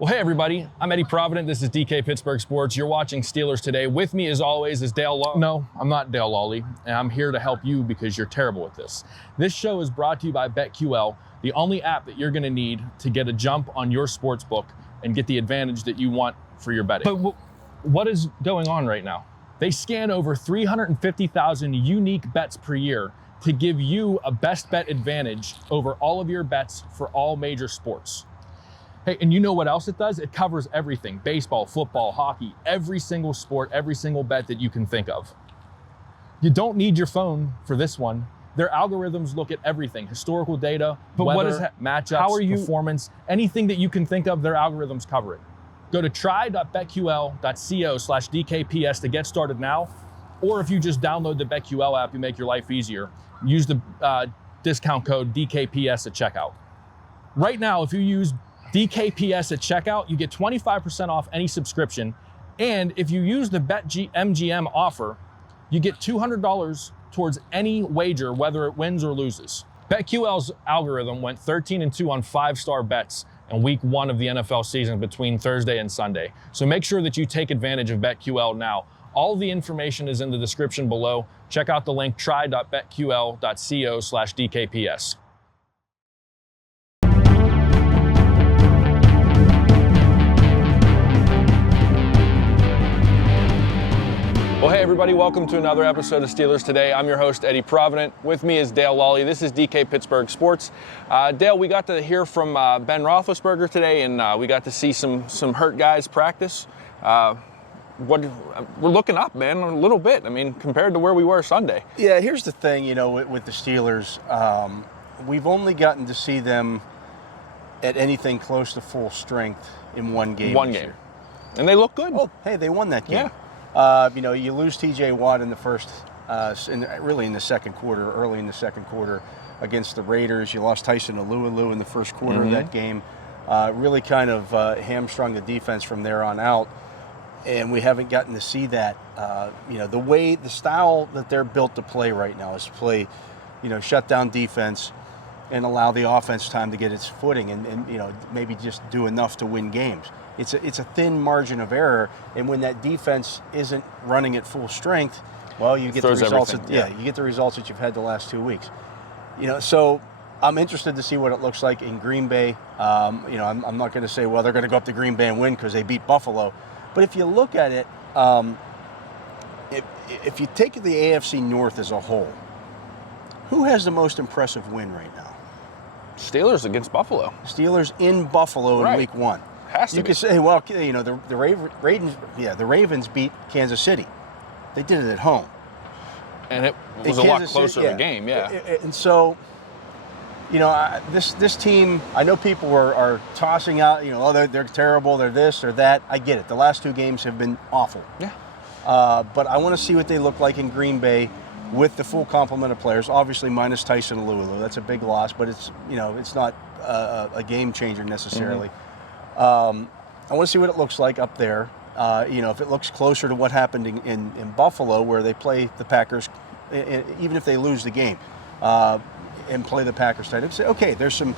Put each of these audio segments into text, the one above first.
Well, hey everybody, I'm Eddie Provident. This is DK Pittsburgh Sports. You're watching Steelers Today. With me as always is Dale Lolley. No, I'm not Dale Lolley, and I'm here to help you because you're terrible at this. This show is brought to you by BetQL, the only app that you're gonna need to get a jump on your sports book and get the advantage that you want for your betting. But what is going on right now? They scan over 350,000 unique bets per year to give you a best bet advantage over all of your bets for all major sports. Hey, and you know what else it does? It covers everything. Baseball, football, hockey, every single sport, every single bet that you can think of. You don't need your phone for this one. Their algorithms look at everything, historical data, weather, matchups, performance, anything that you can think of, their algorithms cover it. Go to try.betql.co/DKPS to get started now. Or if you just download the BetQL app, you make your life easier. Use the discount code DKPS at checkout. Right now, if you use DKPS at checkout, you get 25% off any subscription. And if you use the BetMGM offer, you get $200 towards any wager, whether it wins or loses. BetQL's algorithm went 13-2 on 5-star bets in week 1 of the NFL season between Thursday and Sunday. So make sure that you take advantage of BetQL now. All the information is in the description below. Check out the link try.betql.co/DKPS. Well, hey everybody, welcome to another episode of Steelers Today. I'm your host, Eddie Provident. With me is Dale Lolley. This is DK Pittsburgh Sports. Dale, we got to hear from Ben Roethlisberger today, and we got to see some hurt guys practice. We're looking up, man, a little bit. I mean, compared to where we were Sunday. Yeah, here's the thing, with the Steelers, we've only gotten to see them at anything close to full strength in one game. One game. And they look good. Oh, hey, they won that game. Yeah. You lose T.J. Watt in the first, early in the second quarter against the Raiders. You lost Tyson Alualu in the first quarter of that game. Really kind of hamstrung the defense from there on out. And we haven't gotten to see that. The style that they're built to play right now is to play, shut down defense and allow the offense time to get its footing and maybe just do enough to win games. It's a thin margin of error, and when that defense isn't running at full strength, well, you get the results. You get the results that you've had the last 2 weeks. So I'm interested to see what it looks like in Green Bay. I'm not going to say, well, they're going to go up to Green Bay and win because they beat Buffalo, but if you look at it, if you take the AFC North as a whole, who has the most impressive win right now? Steelers against Buffalo. Steelers in Buffalo in Week 1. Has to you be. could say, well, the Ravens beat Kansas City. They did it at home, and it was a lot closer of a game. Yeah. And so, this team, I know people are tossing out, they're terrible, they're this or that. I get it. The last 2 games have been awful. Yeah. But I want to see what they look like in Green Bay with the full complement of players. Obviously, minus Tyson Alualu. That's a big loss, but it's not a game changer necessarily. I want to see what it looks like up there. If it looks closer to what happened in Buffalo, where they play the Packers, even if they lose the game, and play the Packers tight. Say, okay, there's some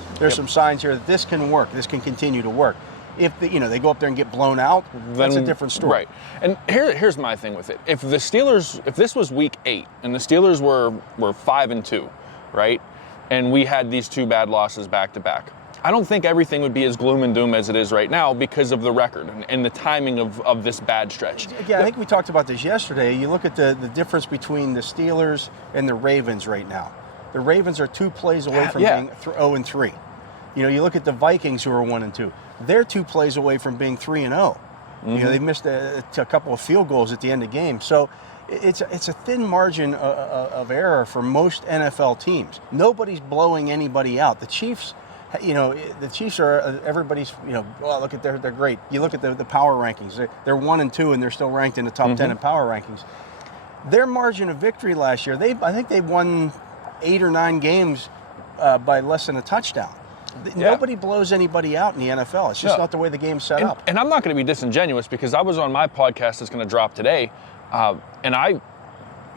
signs here that this can work. This can continue to work. If they go up there and get blown out, that's a different story. Right. And here's my thing with it. If this was week 8 and the Steelers were 5-2, right, and we had these 2 bad losses back to back, I don't think everything would be as gloom and doom as it is right now because of the record and the timing of this bad stretch. Yeah, I think we talked about this yesterday. You look at the difference between the Steelers and the Ravens right now. The Ravens are 2 plays away from being 0-3. You look at the Vikings, who are 1-2. They're 2 plays away from being 3-0. They missed a couple of field goals at the end of the game. So it's a thin margin of error for most NFL teams. Nobody's blowing anybody out. The Chiefs. The Chiefs are everybody's. Look at they're great. You look at the power rankings. They're 1-2 and they're still ranked in the top 10 in power rankings. Their margin of victory last year, I think they won 8 or 9 games by less than a touchdoan. Nobody blows anybody out in the NFL. It's just not the way the game's set up. And I'm not going to be disingenuous because I was on my podcast that's going to drop today, and I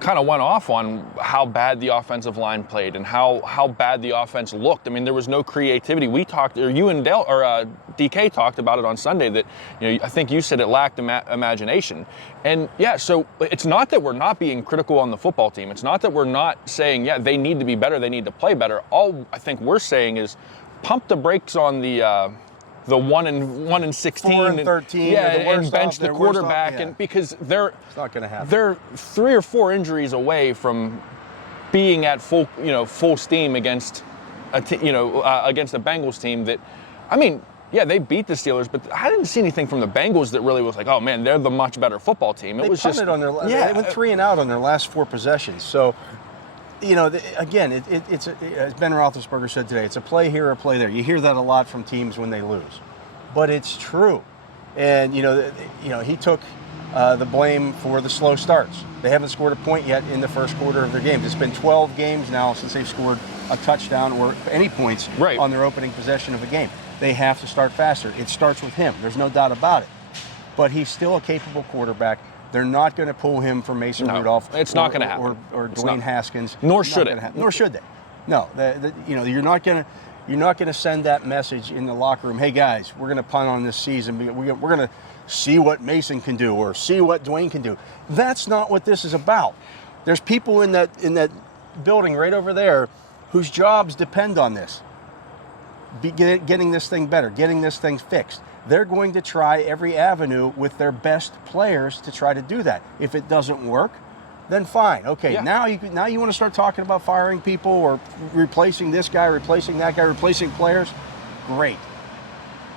kind of went off on how bad the offensive line played and how bad the offense looked. I mean, there was no creativity. We talked, or you and Dale, or DK talked about it on Sunday that, I think you said it lacked imagination. And yeah, so it's not that we're not being critical on the football team. It's not that we're not saying, yeah, they need to be better, they need to play better. All I think we're saying is pump the brakes on the 1 and 16, 4 and 13, and bench the quarterback, and because it's not going to happen. They're 3 or 4 injuries away from being at full steam against against a Bengals team that, I mean, yeah, they beat the Steelers, but I didn't see anything from the Bengals that really was like, oh man, they're the much better football team. They went 3 and out on their last 4 possessions. So, again, it's as Ben Roethlisberger said today, it's a play here, a play there. You hear that a lot from teams when they lose, but it's true. And he took the blame for the slow starts. They haven't scored a point yet in the first quarter of their games. It's been 12 games now since they've scored a touchdown or any points on their opening possession of a game. They have to start faster. It starts with him. There's no doubt about it. But he's still a capable quarterback. They're not going to pull him for Mason Rudolph. It's not going to happen. Or Dwayne Haskins. Nor should it. Nor should they. No. You're not going to send that message in the locker room. Hey guys, we're going to punt on this season. We're going to see what Mason can do or see what Dwayne can do. That's not what this is about. There's people in that building right over there whose jobs depend on this. Getting this thing better, getting this thing fixed. They're going to try every avenue with their best players to try to do that. If it doesn't work, then fine. Okay, now you want to start talking about firing people or replacing this guy, replacing that guy, replacing players. Great.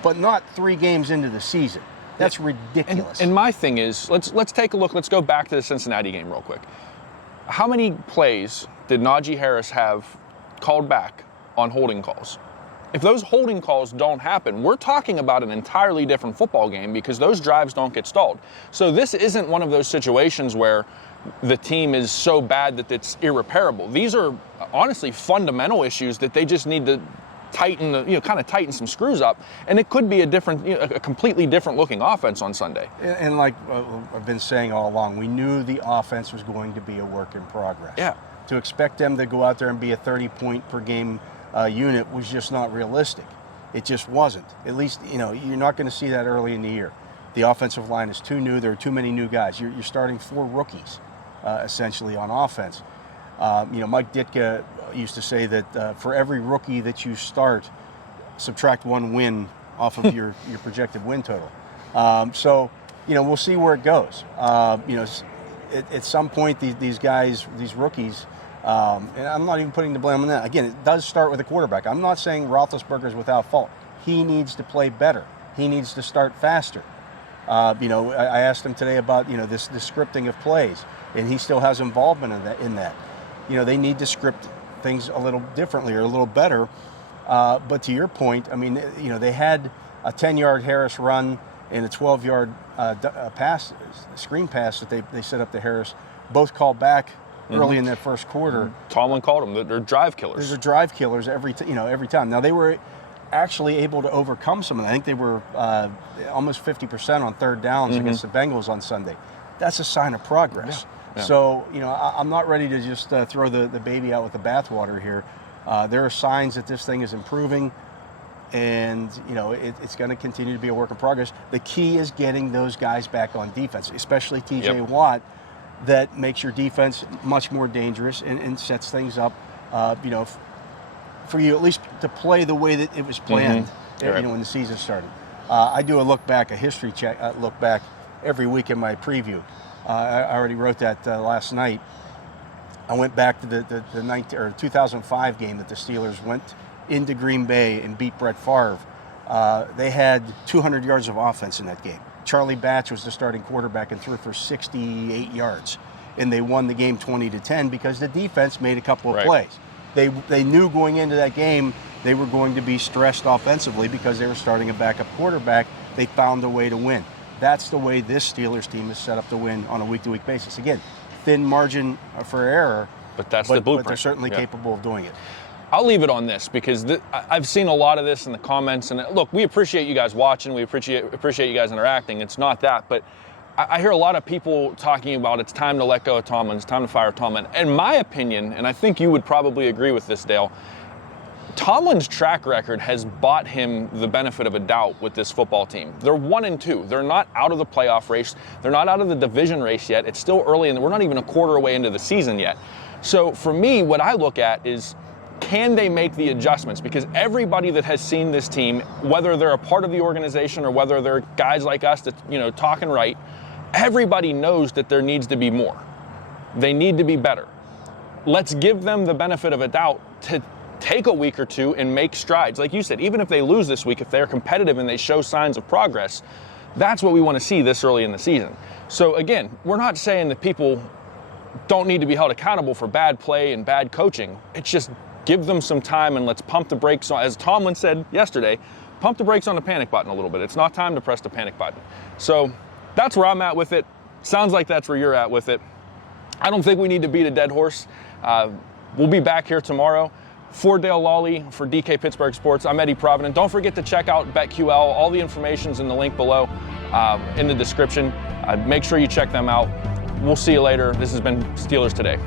But not 3 games into the season. That's ridiculous. And my thing is, let's take a look. Let's go back to the Cincinnati game real quick. How many plays did Najee Harris have called back on holding calls? If those holding calls don't happen, we're talking about an entirely different football game because those drives don't get stalled. So this isn't one of those situations where the team is so bad that it's irreparable. These are honestly fundamental issues that they just need to tighten some screws up, and it could be a completely different looking offense on Sunday. And like I've been saying all along, we knew the offense was going to be a work in progress. Yeah. To expect them to go out there and be a 30-point per game unit was just not realistic. It just wasn't. At least, you're not going to see that early in the year. The offensive line is too new. There are too many new guys. You're starting 4 rookies, essentially, on offense. Mike Ditka used to say that for every rookie that you start, subtract 1 win off of your projected win total. So we'll see where it goes. At some point, these guys, these rookies, and I'm not even putting the blame on that. Again, it does start with the quarterback. I'm not saying Roethlisberger is without fault. He needs to play better. He needs to start faster. I asked him today about this scripting of plays, and he still has involvement in that. They need to script things a little differently or a little better. But to your point, I mean, they had a 10-yard Harris run and a 12-yard screen pass that they set up to Harris, both called back early in that first quarter. Tomlin called them. They're drive killers. They're drive killers every time. Now, they were actually able to overcome some of that. I think they were almost 50% on 3rd downs against the Bengals on Sunday. That's a sign of progress. Yeah. So, I'm not ready to just throw the baby out with the bathwater here. There are signs that this thing is improving, and, it's going to continue to be a work in progress. The key is getting those guys back on defense, especially T.J. Watt. That makes your defense much more dangerous and sets things up, for you at least to play the way that it was planned, when the season started. I do a history check, look back every week in my preview. I already wrote that last night. I went back to the 2005 game that the Steelers went into Green Bay and beat Brett Favre. They had 200 yards of offense in that game. Charlie Batch was the starting quarterback and threw for 68 yards. And they won the game 20-10 because the defense made a couple of plays. They knew going into that game they were going to be stressed offensively because they were starting a backup quarterback. They found a way to win. That's the way this Steelers team is set up to win on a week-to-week basis. Again, thin margin for error, but that's the blueprint. But they're certainly capable of doing it. I'll leave it on this because I've seen a lot of this in the comments. And look, we appreciate you guys watching. We appreciate you guys interacting. It's not that. But I hear a lot of people talking about it's time to let go of Tomlin, it's time to fire Tomlin. In my opinion, and I think you would probably agree with this, Dale, Tomlin's track record has bought him the benefit of a doubt with this football team. They're 1-2. They're not out of the playoff race. They're not out of the division race yet. It's still early, and we're not even a quarter away into the season yet. So for me, what I look at is, can they make the adjustments? Because everybody that has seen this team, whether they're a part of the organization or whether they're guys like us that, talk and write, everybody knows that there needs to be more. They need to be better. Let's give them the benefit of a doubt to take a week or two and make strides. Like you said, even if they lose this week, if they're competitive and they show signs of progress, that's what we want to see this early in the season. So again, we're not saying that people don't need to be held accountable for bad play and bad coaching. It's just give them some time and let's pump the brakes on, as Tomlin said yesterday, pump the brakes on the panic button a little bit. It's not time to press the panic button. So that's where I'm at with it. Sounds like that's where you're at with it. I don't think we need to beat a dead horse. We'll be back here tomorrow. For Dale Lolley, for DK Pittsburgh Sports, I'm Eddie Provident. Don't forget to check out BetQL. All the information's in the link below in the description. Make sure you check them out. We'll see you later. This has been Steelers Today.